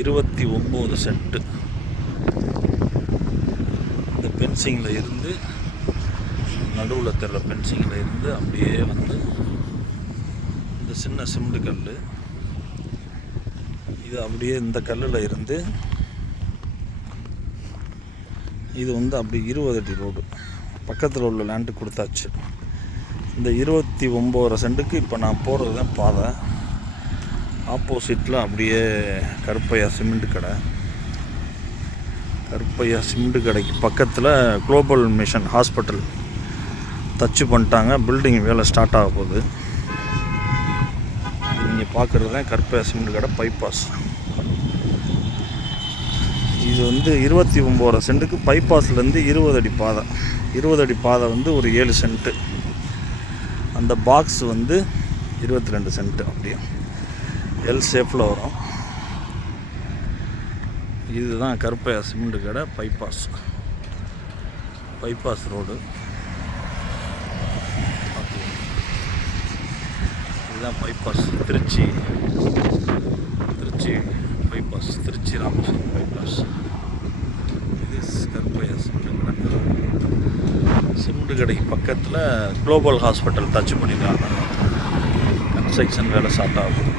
இருபத்தி ஒம்பது சென்ட்டு இந்த பென்சிங்கில் இருந்து நடுவில் தெரில பென்சிங்கில் இருந்து அப்படியே வந்து இந்த சின்ன சிமெண்ட் கல் இது அப்படியே இந்த கல்லில் இருந்து இது வந்து அப்படி இருபது அடி ரோடு. பக்கத்தில் உள்ள லேண்டு கொடுத்தாச்சு. இந்த இருபத்தி ஒம்போதரை சென்ட்டுக்கு இப்போ நான் போகிறது தான் பாதை. ஆப்போசிட்டில் அப்படியே கருப்பையா சிமெண்ட் கடை. கருப்பையா சிமெண்ட் கடைக்கு பக்கத்தில் குளோபல் மிஷன் ஹாஸ்பிட்டல். தச்சு பண்ணிட்டாங்க. பில்டிங் வேலை ஸ்டார்ட் ஆக போகுது. நீங்கள் பார்க்குறது தான் கருப்பையா சிமெண்ட் கடை பைபாஸ் இது வந்து இருபத்தி ஒம்போதரை சென்ட்டுக்கு பைபாஸ்லேருந்து இருபது அடி பாதை. இருபது அடி பாதை வந்து ஒரு ஏழு சென்ட்டு. அந்த பாக்ஸ் வந்து இருபத்தி ரெண்டு சென்ட்டு அப்படியே. எல் ஷேப்பில் வரும். இதுதான் கருப்பையா சிமெண்ட் கடை பைபாஸ் பைபாஸ் ரோடு இதுதான் bypass Tiruchi. Tiruchi bypass Tiruchi Rameswaram bypass இது கருப்பையா சிமெண்ட் கடை. சிமெண்ட் கடைக்கு பக்கத்தில் குளோபல் ஹாஸ்பிட்டல் டச் பண்ணியிருக்காங்க. கன்ஸ்ட்ரக்ஷன் வேலை ஸ்டார்ட் ஆகும்.